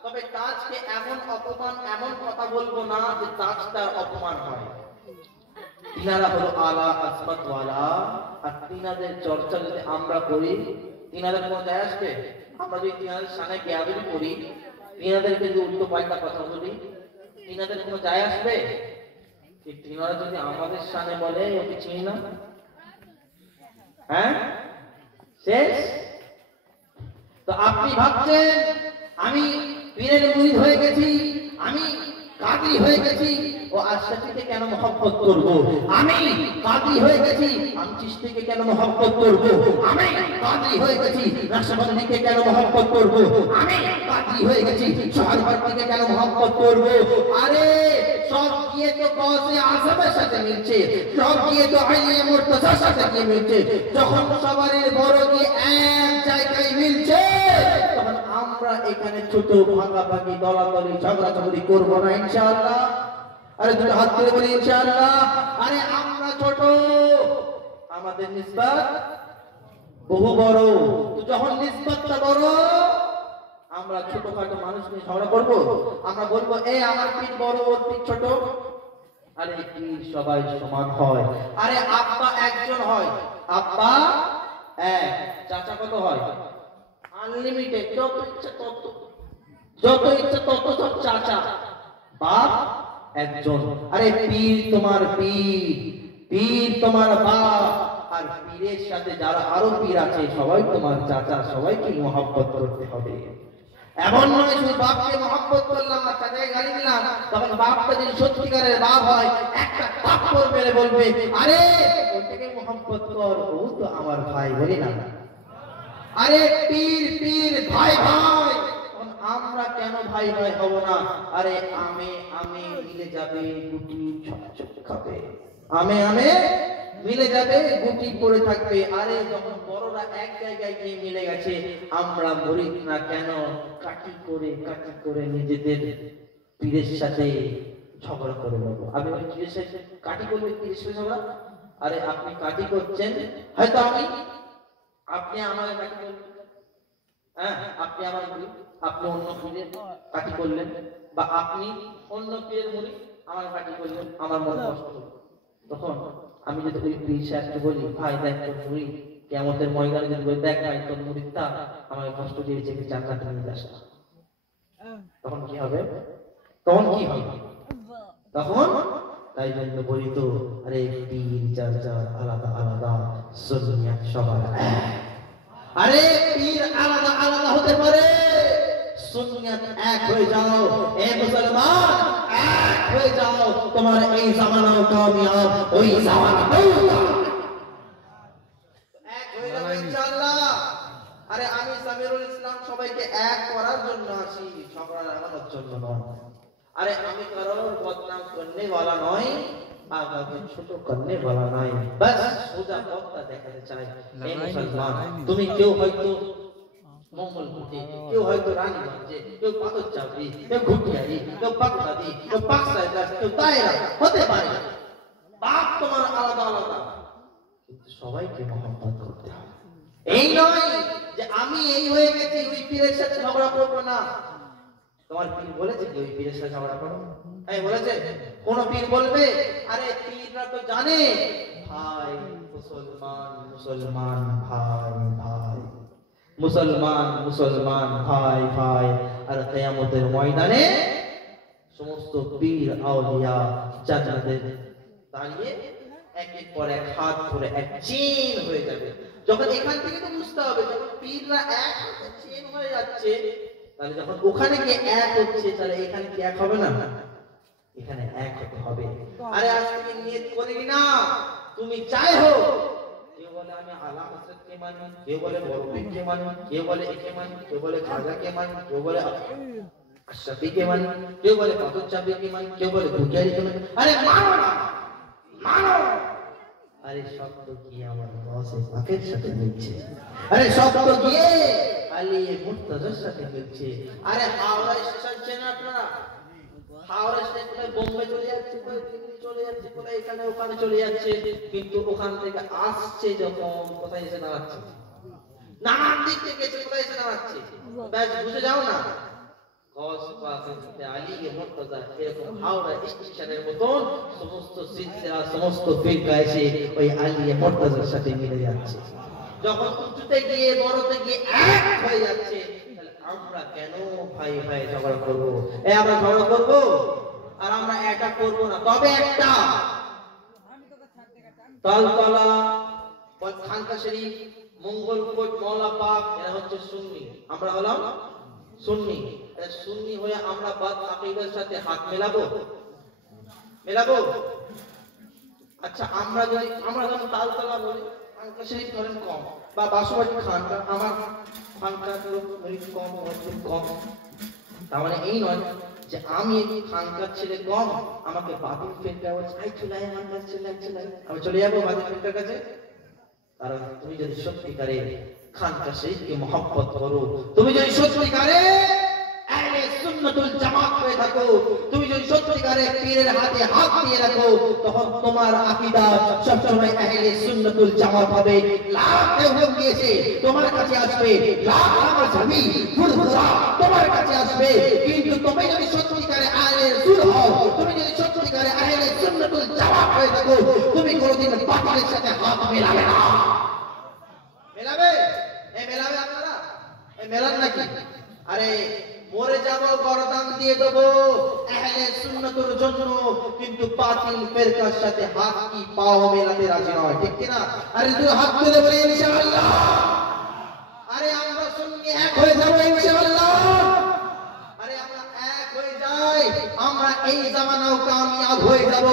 তবে তাজকে এমন অপমান, এমন কথা বলবো না যে তাজটার অপমান হয়। তিনারা হলো আলা আসমাত ওয়ালা, আর তিনাদের চর্চা যদি আমরা করি, তিনাদের কোনো যায় আসবে? আমরা যদি তিনাদের সামনে বেয়াদবি করি, তিনাদেরকে যদি উল্টো পাল্টা কথা বলি, তিনাদের কোনো যায় আসবে? তিনারা যদি আমাদের সামনে বলে, ওকে চিনি না, হ্যাঁ শেষ। তো আপনি ভাবছেন আমি পীরের মুরিদ হয়ে গেছি, আমি কাদি হয়ে গেছি, ও আশরাফিকে কেন মহব্বত করব? আমি কাদি হয়ে গেছি, আমি চিশতিকে কেন মহব্বত করব? আমি কাদি হয়ে গেছি, নকশবন্দিকে কেন মহব্বত করব? আমি কাদি হয়ে গেছি, সোহরাওয়ার্দীকে কেন মহব্বত করব? আরে সব গিয়ে তো গৌসে আজমের সাথে মিলছে, সব গিয়ে তো আইয়ে মুর্তজার সাথে গিয়ে মিলছে। যখন সবার বড় গিয়ে এক জায়গায় মিলছে, তখন আমরা এখানে ছোট ভাগাভাগি, দলাদলি, ঝগড়াঝগড়ি করবো না ইনশাআল্লাহ। আরে দুটো হাত তুলে বলি ইনশাআল্লাহ। আরে আমরা ছোট, আমাদের নিসবত বহু বড়। তো যখন নিসবতটা বড়, আমরা ছোটখাটো মানুষ নিয়ে ঝগড়া করবো? আমরা বলবো এ আমার পীর বড়, ওর পীর ছোট। আরে পীর সবাই সমান হয়। আরে আব্বা একজন হয়, আব্বা এক, চাচা কত হয়? আনলিমিটেড, যত ইচ্ছা তত সব চাচা। বাপ একজন, আরে পীর তোমার পীর তোমার বাপ, আর পীরের সাথে যারা আরো পীর আছে সবাই তোমার চাচা, সবাইকে মহব্বত করতে হবে। এমন নয় শুধু বাপকে মহব্বত করলাম আর চাচাকে গালি দিলাম, তখন বাপটা যদি সত্যিকারের বাপ হয় একটা থাপ্পড় মেরে বলবে, আরে ওটাকে মহব্বত কর, ও তো আমার ভাই, বলি না? আরে পীর ভাই, আমরা কেন ভাই হব না? আরে আমি মিলে যাবে গুটি ছক খাবে, আমি মিলে যাবে গুটি পড়ে থাকবে। আরে যখন বড়রা এক জায়গায় গিয়ে মিলে গেছে, আমরা মুরিদ না কেন কাটি করে নিজেদের পীরের সাথে ঝগড়া করে নেবো? আমি পীরের সাথে কাটি করবে, পীরের সাথে ঝগড়া? আরে আপনি কাটি করছেন, হয়তো আপনি আমাকে কাটি করবেন, হ্যাঁ আপনি আমার মুরিদ, আপনি অন্য পীরের কাটি করলেন, বা আপনি অন্য পীরের মুরিদ আমার কাটি করলেন, আমার মনে কষ্ট হলো। তখন আমি যদি ওই পীর সাহেবকে বলি, ভাই দেখ তোর মুরিদ কিয়ামতের ময়দানে যদি বলি, দেখ ভাই তোর মুরিদটা আমাকে কষ্ট দিয়েছে, জান্নাতে নিয়ে যাস না, তখন কি হবে? তখন তাই জন্য বলি তো, আরে পীর যার আলাদা সুন্নিয়াত সবার এক। আরে পীর আলাদা হতে পারে, সুন্নিয়াত এক হয়ে যাও। এ মুসলমান, এক হয়ে যাও, তোমার এই জামানাও কামিয়াব, ওই জামানাও এক হয়ে যাবে ইনশাআল্লাহ। আরে আমি সামিরুল ইসলাম সবাইকে এক করার জন্য আসি, ঝগড়া লাগানোর জন্য নয়। আরে আমি কারোর বদনাম করনে वाला নয়, আগাকে ছোট করনে वाला নয়, বাস সোজা পথটা দেখাতে চাই। এই মুসলমান, তুমি কেউ হয়তো মঙ্গলপুরে, কেউ হয়তো রানীগঞ্জে, কেউ পাথরচাপড়ি, কেউ ঘুটিয়ারি, কেউ পাকদাদি, কেউ পাকসাইদাস, কেউ দায়রা হতে পারে। বাপ তোমার আলাদা, কিন্তু সবাইকে মহব্বত করতে হবে। এই নয় যে আমি এই হয়ে গেছি, ওই পীরের সাথে ঝগড়া করবো না। তোমার পীর বলেছে যে ওই পীরের সাথে ঝগড়া করো? এই বলেছে? কোন পীর বলবে? আরে পীররা তো জানে ভাই, মুসলমান ভাই, মুসলমান ভাই, আর কিয়ামতের ময়দানে সমস্ত পীর আউলিয়া জান্নাতে দাঁড়িয়ে একের পর এক হাত ধরে এক চেইন হয়ে যাবে। যখন এখান থেকে তো বুঝতে হবে, যখন পীররা এক চেইন হয়ে যাচ্ছে, তাহলে যখন ওখানে গিয়ে এক হচ্ছে, তাহলে এখানে কি এক হবে না? এখানে এক হতে হবে। আরে আজ থেকে নিয়ত করিনি না, তুমি চাই হোক, কেউ বলে আমি আলা হযরতকে মানি, কেউ বলে বড়পীরকে মানি, কেউ বলে একে মানি, কেউ বলে খাজাকে মানি, কেউ বলে আশরাফিকে মানি, কেউ বলে পাথরচাপড়িকে মানি, কেউ বলে ভুটিয়ারিকে মানি। আরে মানো না, মানো। আরে সব তো গিয়ে আমার বসে পাকের সাথে মিলছে, আরে সব তো গিয়ে আলী মুর্তজার সাথে মিলছে। আরে হাওড়া স্টেশন চেনেন আপনারা? হাওড়া স্টেশন বোম্বে চলে যাচ্ছে, দিল্লি চলে যাচ্ছে, কোথায় এখানে ওখানে চলে যাচ্ছে, কিন্তু ওখান থেকে আসছে যখন কোথায় এসে দাঁড়াচ্ছে? নানান দিক থেকে এসে কোথায় এসে দাঁড়াচ্ছে? ব্যাস বুঝে যাও না, আলী মুর্তজা এরকম হাওড়া স্টেশনের মতন সমস্ত সিলসিলা, সমস্ত ফিরকা এসে ওই আলী মুর্তজার সাথে মিলে যাচ্ছে। যখন উঁচুতে গিয়ে বড়তে গিয়ে এক হয়ে যাচ্ছে, তাহলে আমরা কেন ভাই ঝগড়া করবো? আমরা ঝগড়া করবো আর আমরা এটা করবো না। তবে একটা তালতলা, খানকা শরীফ, মঙ্গলকোট, মওলা পাক, এরা হচ্ছে সুন্নি, আমরা হলাম সুন্নি। সুন্নি হয়ে আমরা বাদ আকীদার সাথে হাত মেলাবো? আচ্ছা, আমরা যখন তালতলা বলি, খানকা শরীফ ধরেন কম, বা বাসুবাড়ি খানকা, আমার খানকা কম, তার মানে এই নয় যে আমি খানকার ছেলে কম, আমাকে বাদুর ফেরকা আমি চলে যাবো বাদুর ফেরকার কাছে। কারণ তুমি যদি সত্যিকারে খানকা শরীফকে মহব্বত করো, তুমি যদি সত্যিকারে আহলে সুন্নাতুল জামাত হয়ে থাকো, তুমি যদি সত্যিকারে পীরের হাতে হাত দিয়ে রাখো, তখন তোমার আকীদা সবসময় আহলে সুন্নাতুল জামাত হবে। লাখ দেওবন্দি দিয়েছে তোমার কাছে আসবে, লাখ মাযহাবী ফুরফুরা তোমার কাছে আসবে, কিন্তু তুমি যদি সত্যিকারে আহলে সুন্নাত হও, তুমি যদি সত্যিকারে আহলে সুন্নাতুল জামাত হয়ে থাকো, তুমি কোনোদিন বাতিলের সাথে হাত মেলাবে না। মেলাবে? আপনারা মেলান নাকি? আরে মরে যাব গরদান দিয়ে দেব আহলে সুন্নাতের জন্য, কিন্তু বাতিল ফিরকার সাথে হাত কি পাও মেলাতে রাজি নয়, ঠিক কি না? আরে তুই হাত তুলে বলে ইনশাআল্লাহ। আরে আমরা সুন্নি এক হয়ে যাব ইনশাআল্লাহ। আরে আমরা এক হয়ে যাই, আমরা এই জামানাও কামিয়াব হয়ে যাব,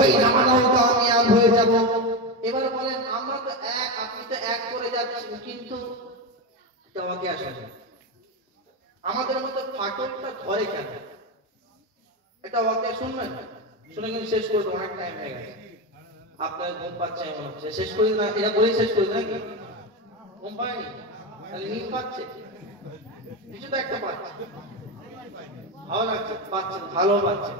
ওই জামানাও কামিয়াব হয়ে যাব। এবার বলেন আমরা তো এক, আপনি তো এক করে যাচ্ছেন, কিন্তু আমাকে আসেন আমাদের মধ্যে ফাটলটা ধরে কেন? এটা ওয়াকে শুনবেন, শুনে কিন্তু শেষ করবো, অনেক টাইম হয়ে গেছে। আপনার ঘুম পাচ্ছে এমন হচ্ছে, শেষ করি না, এটা বলেই শেষ করি নাকি? ঘুম পায়নি, তাহলে নিন পাচ্ছে, কিছু তো একটা পাচ্ছে, ভালো লাগছে, পাচ্ছে, ভালো পাচ্ছে।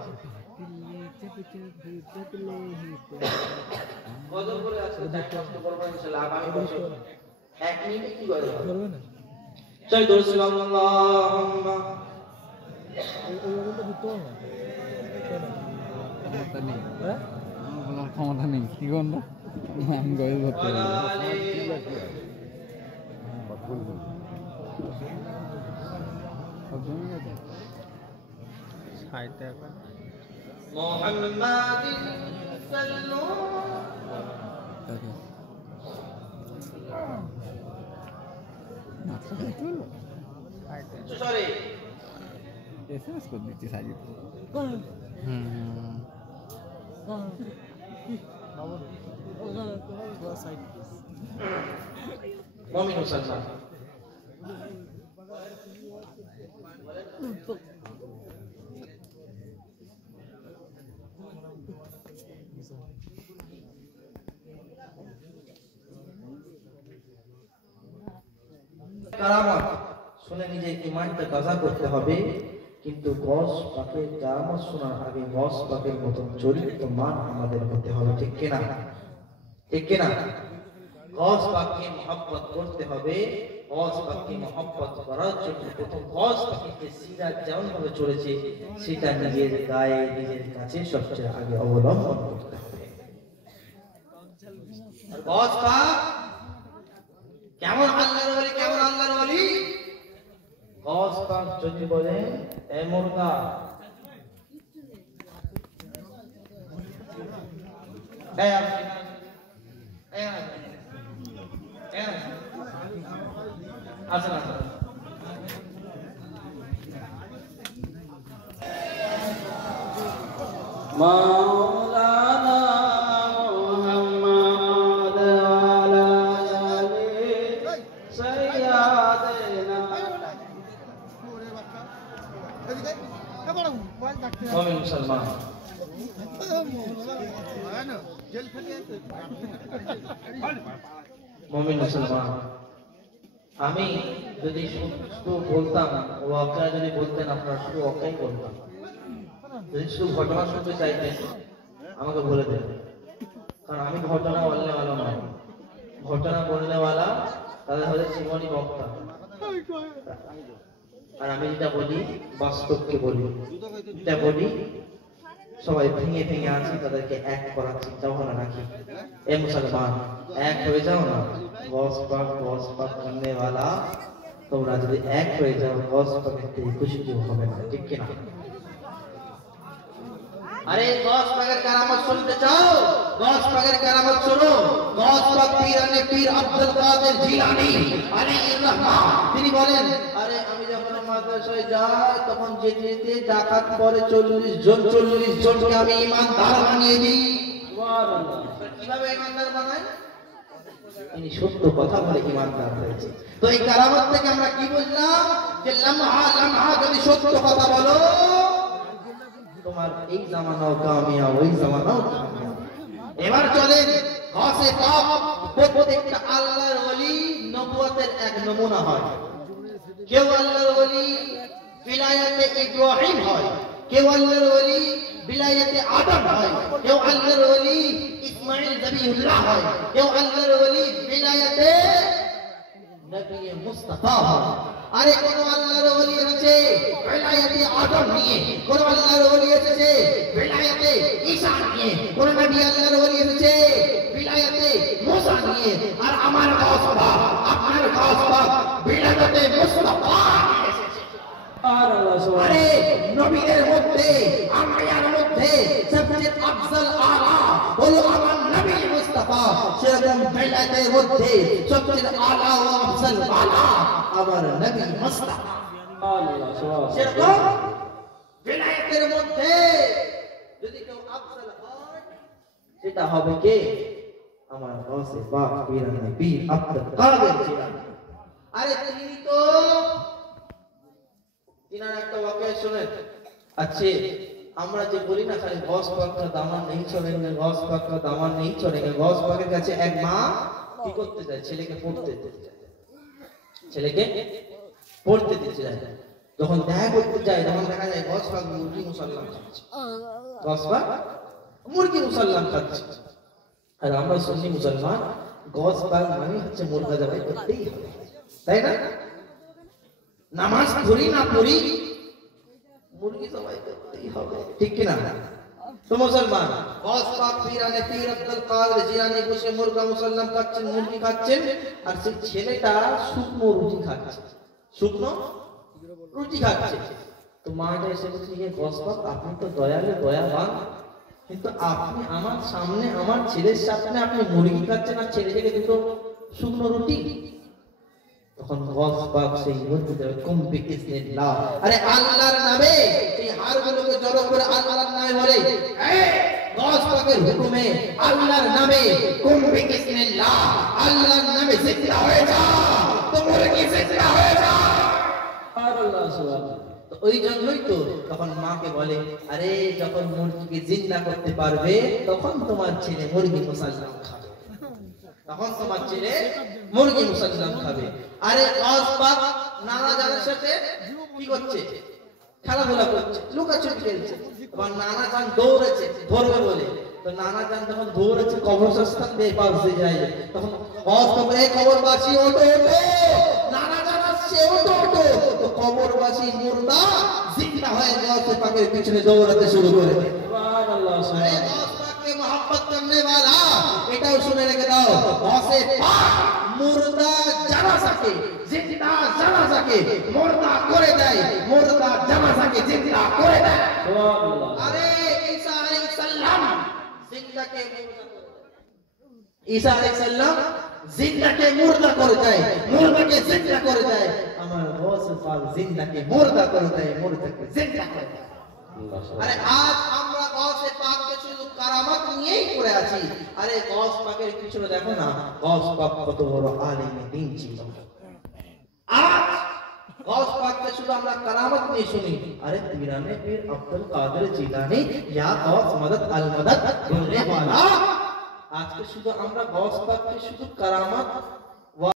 গজল করে আছে, কষ্ট করবো ইনশাআল্লাহ আগামী বছর 1 মিনিটে কি করে করবে না? জয় দর্শন আল্লাহুম্মা ক্ষমতা নেই কি করবো আমি গয়ে ধরতে মুহাম্মাদিন সাল্লাল্লাহু সরি এসএমএস করে দিচ্ছি সাজিদ মুমিন মুসলমান কারামত শুনে নিজের ঈমানটা তাজা করতে হবে, কিন্তু গস পাকের কারামত শোনার আগে গস পাকের মতন চরিত্র মান আমাদের হতে হবে, ঠিক কিনা? ঠিক কিনা? গস পাককে মহব্বত করতে হবে। গস পাককে মহব্বত করার জন্য প্রথম গস পাকের যে সিরাত যেমন ভাবে চলেছে সেটা নিজের গায়ে নিজের কাছে সবচেয়ে আগে অবলম্বন করতে হবে। আর গস পাক কেমন আল্লাহর ওলি, কেমন আল্লাহর ওলি? গস পাক যদি বলে এ মুর্দা আচ্ছা আচ্ছা মাওলানা মুহাম্মদ আলা আলি সাইয়্যিদিনা মুমিন মুসলমান মুমিন মুসলমান, আমি যদি শুধু বলতাম ওয়াকা, যদি বলতেন আপনারা শুধু ওয়াকাই বলতাম, যদি শুধু ঘটনা শুনতে চাইতেন আমাকে বলে দেন, কারণ আমি ঘটনা বলনেওয়ালা নয়। ঘটনা বলনেওয়ালা তাদের হলে জীবনী বক্তা, আর আমি যেটা বলি বাস্তবকে বলি, যেটা বলি সবাই ভেঙে ভেঙে আছি, তাদেরকে এক করার চিন্তা ভাবনা রাখি। এ মুসলমান এক হয়ে যাও না, গস পাক করনেওয়ালা তোমরা যদি এক হয়ে যাও গস পাকের থেকে খুশি কেউ হবে না, ঠিক কিনা? আরে গস পাকের কারামত শুনতে চাও? গস পাকের কারামত শোনো। গস পাক পীর আব্দুল কাদের জিলানী আলাইহির রহমান, তিনি বলেন, আরে আমি যখন মাদ্রাসায় যাই তখন যেতে যেতে ডাকাত পরে 40 জনকে আমি ঈমানদার বানিয়ে দিই। সুবহানাল্লাহ। কিভাবে ঈমানদার বানাই? তিনি সত্য কথা বলে ঈমানদার হয়েছে। তো এই কারামত থেকে আমরা কি বুঝলাম? যে লামহা যদি সত্য কথা বলো তোমার এই জামানাও কামিয়াব, ওই জামানাও কামিয়াব। এবার চলেন গসে পাক প্রত্যেকটা আল্লাহর ওলি নবুয়তের এক নমুনা হয়। কেউ আল্লাহর ওলি বিলায়াতে ইব্রাহিম হয়, কেউ আল্লাহর ওলি বিলায়াতে আদম হয়, কেউ আল্লাহর ওলি ইসমাঈল নবিউল্লাহ হয়, কেউ আল্লাহর ওলি বিলায়াতে নবী মুস্তাফা হয়। আরে কোন আল্লাহর ওলি আছে বিলায়াতে আদম নিয়ে, কোন আল্লাহর ওলি আছে বিলায়াতে ঈসা নিয়ে, কোন নবী আল্লাহর ওলি আছে বিলায়াতে মুসা নিয়ে। আর আমার গস পাক, আপনার গাউস পাক বিলাদতে মুস্তাফা আরে নবীদের মধ্যে আম্বিয়ার মধ্যে সবচেয়ে আফজল আলা হলো আমার নবী মুস্তাফা সেরকম বিলাদের মধ্যে সবচেয়ে আলা ও আফজল আলা আমার নবী মুস্তাফা সেরকম বিলাদের মধ্যে যদি কেউ আফজল হয় সেটা হবে কে আমার গাউসে পাক পীরানে পীর আব্দুল কাদের জিলানী আরে তিনি তো তিনার একটা ওয়াকিয়া শুনেন अच्छे আমরা যে বলি না খালি গাউস পাক का दामन नहीं छोड़ेंगे गाउस पाक का दामन नहीं छोड़ेंगे गाउस পাকের কাছে এক মা কি করতে যায় ছেলেকে পড়তে দিতে যায় ছেলেকে পড়তে দিতে যায় যখন দেখা করতে যায় তখন দেখা যায় গাউস পাক মুরগি মুসলমান খাচ্ছে গাউস পাক মুরগি মুসলমান খাচ্ছে আর আমরা সুন্নি মুসলমান গাউস পাক মানে হচ্ছে মুরগা জবাই করতেই হবে তাই না নামাজ পড়ি না পড়ি মুরগি জবাই করতেই হবে ঠিক কি না তো মুসলমান গাউস পাক পীরানে পীর আব্দুল কাদের জিলানী বসে মুরগা মুসলমান খাচ্ছেন মুরগি খাচ্ছেন আর সেই ছেলেটা শুকনো রুটি খাচ্ছে শুকনো রুটি খাচ্ছে তো মাটা এসে বলছে হে গাউস পাক আপনি তো দয়ালু দয়াবান কিন্তু আপনি আমার সামনে আমার ছেলের সামনে আপনি মুরগি খাচ্ছেন আর ছেলেটাকে দুটো শুকনো রুটি তখন গাউস পাক সেই মুরগিটা কুম বিইজনিল্লাহ আরে আল্লাহর নামে এই হাড়গুলোকে জড়ো করে আল্লাহর নামে বলে এই গাউস পাকের হুকুমে আল্লাহর নামে কুম বিইজনিল্লাহ আল্লাহর নামে জিন্দা হয়ে যা তো মুরগি জিন্দা হয়ে যা আল্লাহ সুবহানাহু তো ওই জন্যই তো তখন মাকে বলে আরে যখন মুরগিকে জিন্দা করতে পারবে তখন তোমার ছেলে মুরগি মুসলমান খাবে তখন তোমার ছেলে মুরগি মুসলমান খাবে আরে গাউস পাক নানা জানের সাথে কি করছে খেলাধুলা করছে লুকাচুরি খেলছে তোমার নানা জান দৌড়েছে ধরবে বলে তো নানা জান যখন দৌড়েছে কবরস্থান দিয়ে পাশে যায় তখন গাউস পাক এই কবরবাসী ওঠো ওঠো নানা জান আসছে ওঠো ওঠো তো কবরবাসী মুর্দা জিন্দা হয়ে গাউস পাকের পিছনে দৌড়াতে শুরু করে সুবহানাল্লাহ আরে গাউস পাককে मोहब्बत करने वाला এটাও শুনে রেখে দাও গাউসে পাক মুর্দা জানাজাকে জিন্দা জানাজাকে মুর্দা করে দেয় মুর্দা জানাজাকে জিন্দা করে দেয় সুবহানাল্লাহ আরে ঈসা আলাইহিস সালাম জিন্দাকে মুর্দা করে দেয় ঈসা আলাইহিস সালাম জিন্দাকে মুর্দা করে দেয় মুর্দাকে জিন্দা করে দেয় আমার গাউসে পাক জিন্দাকে মুর্দা করে দেয় মুর্দাকে জিন্দা করে দেয় আরে আজ আমরা গাউসে পাককে শুধু কারামাত নিয়েই পড়ে আছি আরে গাউস পাকের পিছনে দেখো না গাউস পাক কত বড় আলেমে দ্বীন ছিল আজ গাউস পাককে শুধু আমরা কারামাত নিয়ে শুনি আরে পীরানে পীর আব্দুল কাদের জিলানী ইয়া গাউস মদদ আল মদদ বলনে वाला আজকে শুধু আমরা গাউস পাককে শুধু কারামাত